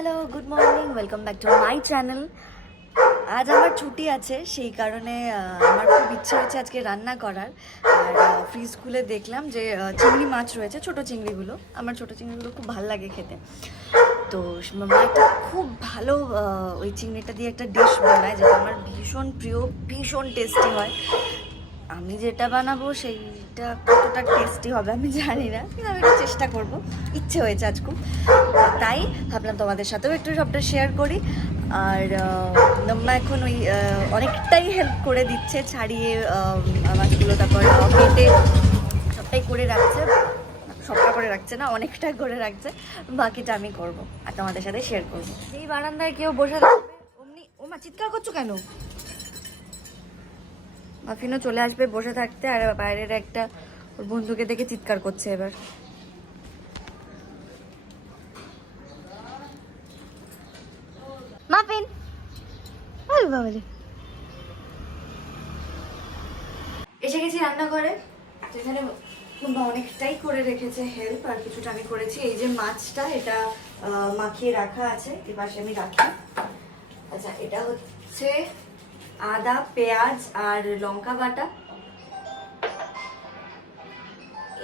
Hello, good morning, welcome back to my channel. আজ আমার ছুটি আছে, সেই কারণে আমার খুব ইচ্ছে হচ্ছে আজকে রান্না করার। আর ফ্রিজ খুলে দেখলাম যে চিংড়ি মাছ রয়েছে, ছোট চিংড়িগুলো। আমার ছোট চিংড়িগুলো খুব ভালো লাগে খেতে। তো মা একটা খুব ভালো ওই চিংড়িটা দিয়ে একটা ডিশ বানায়, যেটা আমার ভীষণ প্রিয়, ভীষণ টেস্টি হয়। আমি যেটা বানাবো সেইটা কতটা টেস্টি হবে আমি জানি না, কিন্তু আমি একটু চেষ্টা করব। ইচ্ছে হয়েছে আজ খুব, তাই ভাবলাম তোমাদের সাথেও একটু সবটা শেয়ার করি। আর নম্মা এখন ওই অনেকটাই হেল্প করে দিচ্ছে, ছাড়িয়ে মাছগুলো, তারপর কেটে সবটাই করে রাখছে। সবটা করে রাখছে না, অনেকটা করে রাখছে, বাকিটা আমি করব আর তোমাদের সাথে শেয়ার করবো। এই বারান্দায় কেউ বসে থাকবে অমনি। ও মা, চিৎকার করছো কেন? মাফিনও চলে আসবে বসে থাকতে, আর বাইরের একটা ওর বন্ধুকে দেখে চিৎকার করছে এবার। মাফিন, ওই বাবারে, এসে গেছি রান্নাঘরে, যেখানে অনেকটাই করে রেখেছে হেল্প, আর কিছুটা আমি করেছি। এই যে মাছটা, এটা মাখিয়ে রাখা আছে, এর পাশে আমি রাখি। আচ্ছা, এটা হচ্ছে আদা, পেঁয়াজ আর লঙ্কা বাটা।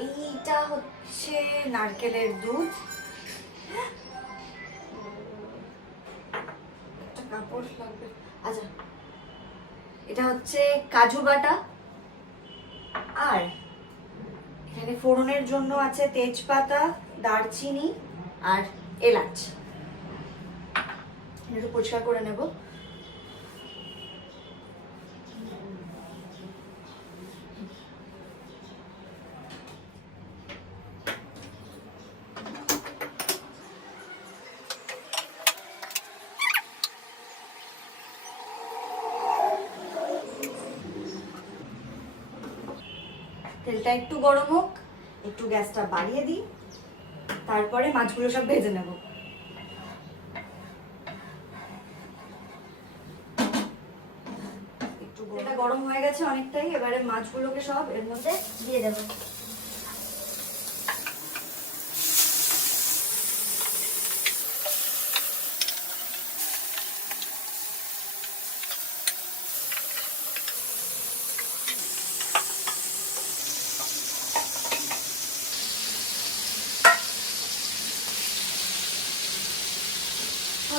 এইটা হচ্ছে নারকেলের দুধ। একটা কাপড় লাগবে। আচ্ছা, এটা হচ্ছে কাজু বাটা। আর এখানে ফোড়নের জন্য আছে তেজপাতা, দারচিনি আর এলাচ। একটু পরিষ্কার করে নেব। তেলটা একটু গরম হোক, একটু গ্যাসটা বাড়িয়ে দিই, তারপরে মাছগুলো সব ভেজে নেব। একটু তেলটা গরম হয়ে গেছে অনেকটাই, এবারে মাছগুলোকে সব এর মধ্যে দিয়ে দেব।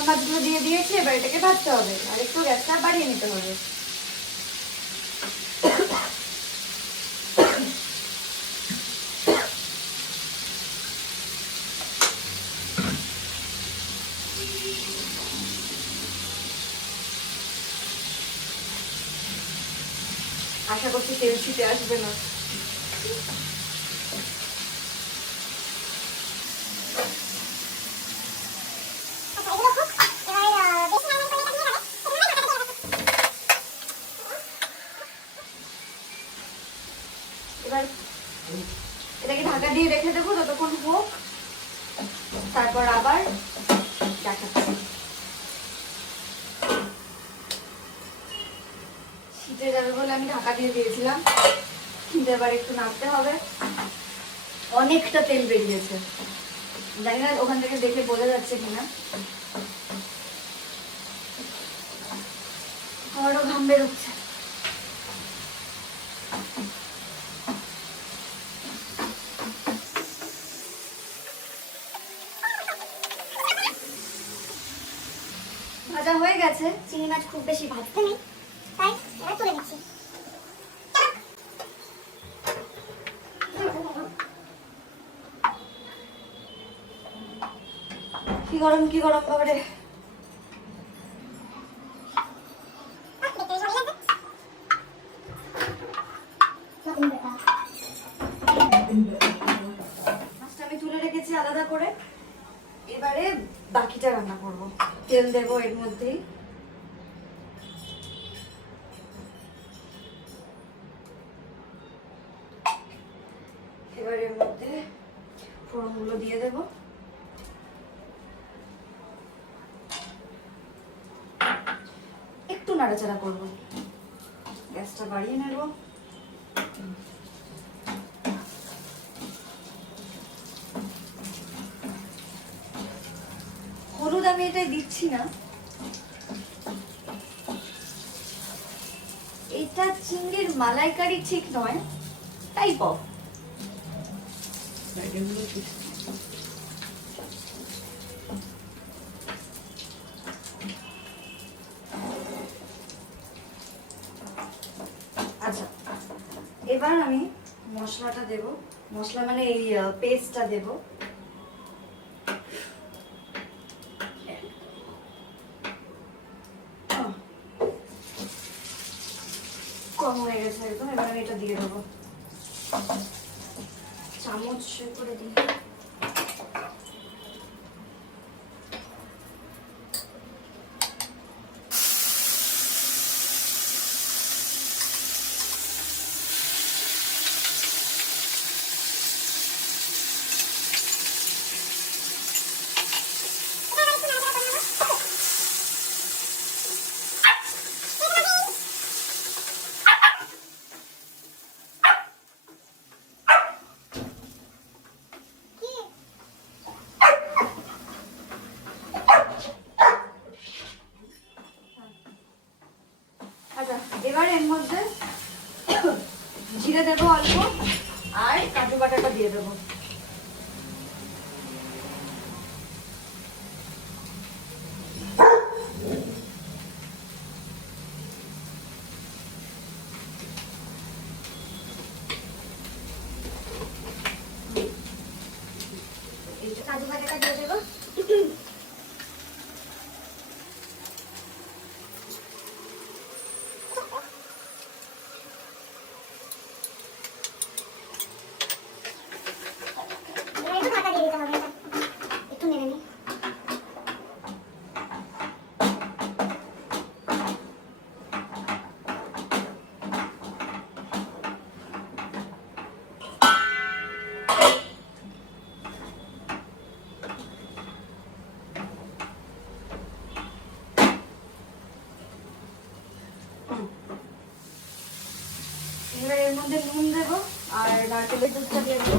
মাছগুলো দিয়ে দিয়েছি, এবার এটাকে ভাজতে হবে, আর একটু গ্যাসটা বাড়িয়ে নিতে হবে। আশা করছি তেল ছিটে আসবে না। এবার এটাকে ঢাকা দিয়ে রেখে দেবো যতক্ষণ হোক, তারপর আবার দেখাচ্ছি। শীতে যাবে বলে আমি ঢাকা দিয়ে দিয়েছিলাম, কিন্তু এবার একটু নাড়তে হবে। অনেকটা তেল বেরিয়েছে, জানি না ওখান থেকে দেখে বোঝা যাচ্ছে কিনা। আমারও ঘাম বেরোচ্ছে। ভাজা হয়ে গেছে, চিংড়ি মাছ খুব বেশি ভাজতে নেই, তাই এবার তুলে নিচ্ছি। কি গরম, কি গরম বাবারে। মাছটা আমি তুলে রেখেছি আলাদা করে, এবারে বাকিটা রান্না করব। তেল দেবো এর মধ্যেই। এবার এর মধ্যে ফোড়নগুলো দিয়ে দেব। একটু নাড়াচাড়া করব, গ্যাসটা বাড়িয়ে নেব। হলুদ হলুদ আমি এটাই দিচ্ছি না, এটা চিংড়ির মালাইকারি ঠিক নয়, টাইপ অফ। আচ্ছা, এবার আমি মশলাটা দেব, মশলা মানে এই পেস্টটা দেব। কম হয়ে গেছে একদম, এবার আমি এটা দিয়ে দেবো, চামচ করে দিই। আচ্ছা, এবার এর মধ্যে জিরে দেবো অল্প, আর কাজু বাটাটা দিয়ে দেবো। কাজু বাটাটা দিয়ে দেবো। একটু ঢাকা দিয়ে দিতে হবে, একটু নেড়ে নিই। এবার এর মধ্যে নুন দেবো আর নারকেলের দুধটা দিয়ে দেবো।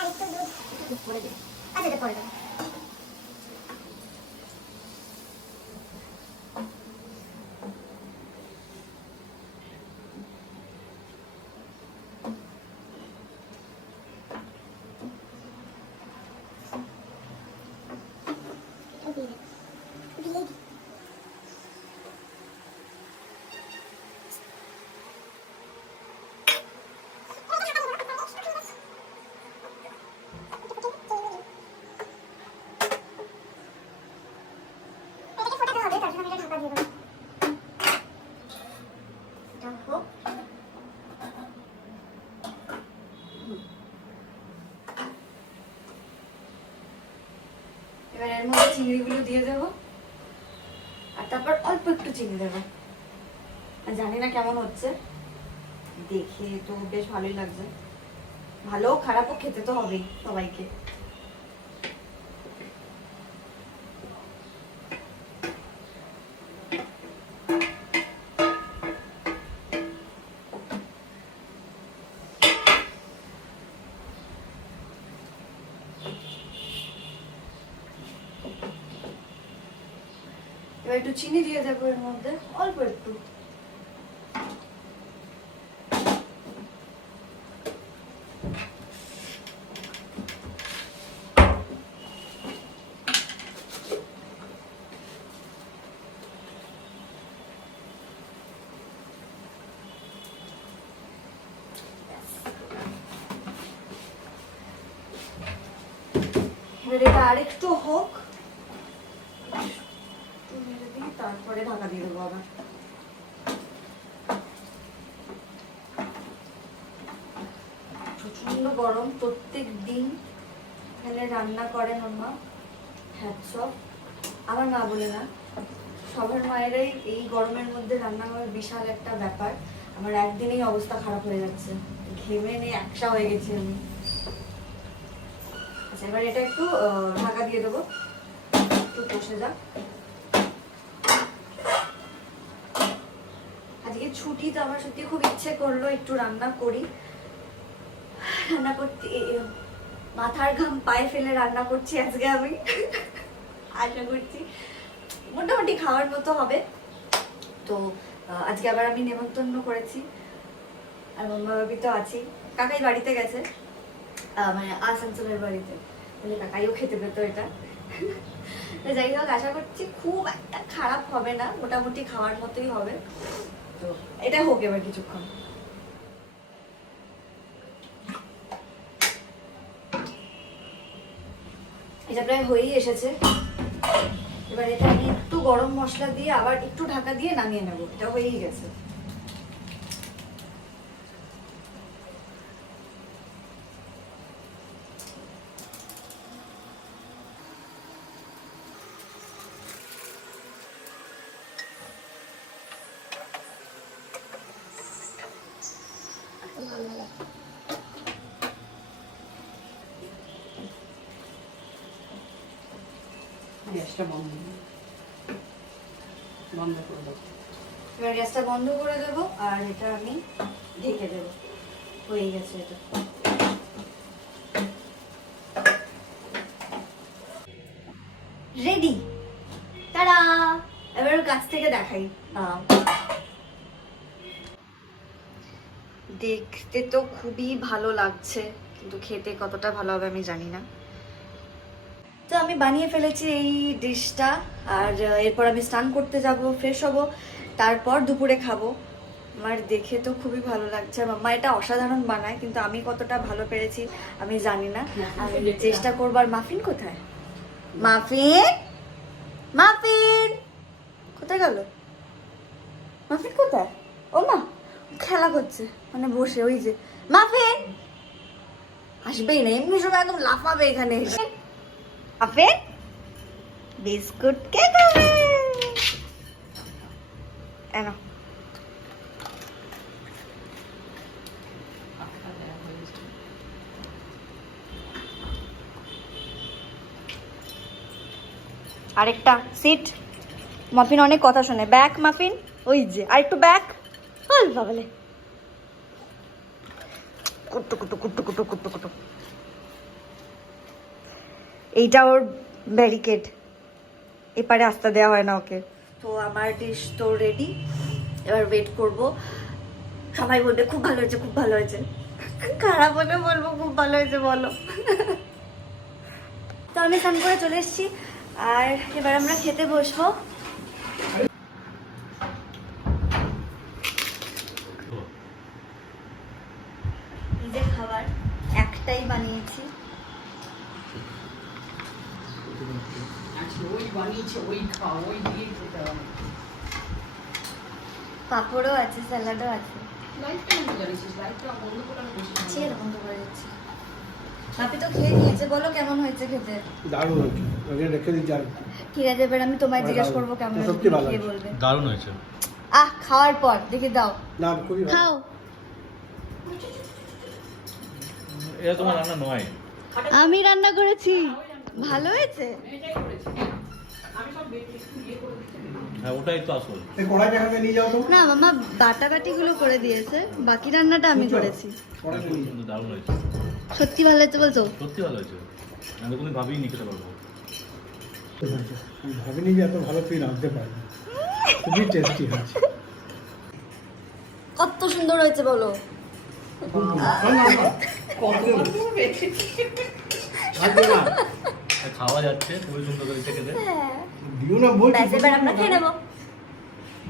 আর একটু দুধ পরে দিই। আচ্ছা, এটা পরে দেবো। দিয়ে দিই। এটাকে ফোটাতে হবে, তার জন্য আমি এটা ঢাকা দিয়ে দেবো। এটা হোক। এবার এর মধ্যে চিংড়িগুলো দিয়ে দেবো, আর তারপর অল্প একটু চিনি দেবো। আর জানি না কেমন হচ্ছে, দেখে তো বেশ ভালোই লাগছে। ভালো খারাপও খেতে তো হবেই সবাইকে। এবার একটু চিনি দিয়ে দেবো এর মধ্যে, অল্প একটু। এবার এটা আরেকটু হোক, একটু নেড়ে দিই, তারপরে ঢাকা দিয়ে দেবো আবার। প্রচন্ড গরম, প্রত্যেক দিন এখানে রান্না করেন ওর মা, হ্যাটস অফ। আমার মা বলে না, সবার মায়েরাই এই গরমের মধ্যে রান্না করে বিশাল একটা ব্যাপার। আমার একদিনেই অবস্থা খারাপ হয়ে যাচ্ছে, ঘেমে নিয়ে একসা হয়ে গেছি আমি। আচ্ছা এবার এটা একটু ঢাকা দিয়ে দেবো, একটু কষে যাক। আজকে ছুটি তো আমার সত্যি খুব ইচ্ছে করলো একটু রান্না করি। রান্না করতে মাথার ঘাম পায়ে ফেলে রান্না করছি আজকে আমি। আশা করছি মোটামুটি খাওয়ার মতো হবে। তো আজকে আবার আমি নেমন্তন্ন করেছি, আর মাম্মা বাবি তো আছি, কাকাই বাড়িতে গেছে, মানে আসানসোলের বাড়িতে, বলে কাকাইও খেতে পেতো এটা। তো যাই হোক, আশা করছি খুব একটা খারাপ হবে না, মোটামুটি খাওয়ার মতোই হবে। তো এটা হোক এবার কিছুক্ষণ। এটা প্রায় হয়েই এসেছে। এবার এটা আমি একটু গরম মশলা দিয়ে আবার একটু ঢাকা দিয়ে নামিয়ে নেবো, এটা হয়েই গেছে। গ্যাসটা বন্ধ করে দাও। এবার গ্যাসটা বন্ধ করে দেবো আর এটা আমি ঢেকে দেবো, হয়ে গেছে এটা। Ready, tata. এবার কাছ থেকে দেখাই। দেখতে তো খুবই ভালো লাগছে, কিন্তু খেতে কতটা ভালো হবে আমি জানি না। তো আমি বানিয়ে ফেলেছি এই ডিশটা, আর এরপর আমি স্নান করতে যাব, ফ্রেশ হব, তারপর দুপুরে খাবো। আমার দেখে তো খুবই ভালো লাগছে। মাম্মা এটা অসাধারণ বানায়, কিন্তু আমি কতটা ভালো পেরেছি আমি জানি না। আমি চেষ্টা করবো। আর মাফিন কোথায়? মাফিন, মাফিন কোথায় গেল? মাফিন কোথায়? ও মা, খেলা করছে মানে বসে, ওই যে মাফিন আসবেই না, এমনি সময় একদম লাফাবে এখানে এসে। মাফিন বিস্কুট কে খাবে? এনো আরেকটা সিট। মাফিন অনেক কথা শোনে। ব্যাক মাফিন, ওই যে আরেকটু ব্যাক। বল বাবলে, কুট্টু কুট্টু কুট্টু কুট্টু কুট্টু কুট্টু। এইটা ওর ব্যারিকেড, এপারে আসতে দেওয়া হয় না ওকে। তো আমার ডিশ তো রেডি, এবার ওয়েট করব। সবাই বলবে খুব ভালো হয়েছে, খুব ভালো হয়েছে। খারাপ হলে বলবো খুব ভালো হয়েছে বলো। তো আমি স্নান করে চলে এসেছি, আর এবার আমরা খেতে বসবো। এই যে খাবার একটাই বানিয়েছি। পাপড়ও আছে, স্যালাডও আছে। বন্ধ করে দিচ্ছি। আপনি তো খেয়ে নিয়েছে, বলো কেমন হয়েছে খেতে? দারুণ হয়েছে, ওকে রেখে দিচ্ছি আর ঠিক আছে, এবার আমি তোমায় জিজ্ঞেস করবো কেমন হয়েছে, সত্যি ভালো কে হয়েছে। বলবে? দারুণ হয়েছে। খাওয়ার পর দেখে দাও। না খুবই ভালো। খাও। এটা তোমার রান্না নয়। আমি রান্না করেছি, ভালো হয়েছে। হ্যাঁ ওটাই তো আসল। এই কড়াইটা এখানে নিয়ে যাও তো। না মামা বাটাবাটি গুলো করে দিয়েছে, বাকি রান্নাটা আমি করেছি। কড়াইটা নিয়ে যাও। কিন্তু দারুণ হয়েছে, সত্যি ভালো হয়েছে বলছো? সত্যি ভালো হয়েছে। আমি তো কোনো ভাবিই নি খেতে পারবো। আমি ভাবিনি যে এত ভালো তুই রাঁধতে পারবি। খুবই টেস্টি হয়েছে। কত সুন্দর হয়েছে বলো। খাওয়া যাচ্ছে খুবই সুন্দর করে খেতে। দিও না বলছি। ব্যাস এবার আমরা খেয়ে নেবো।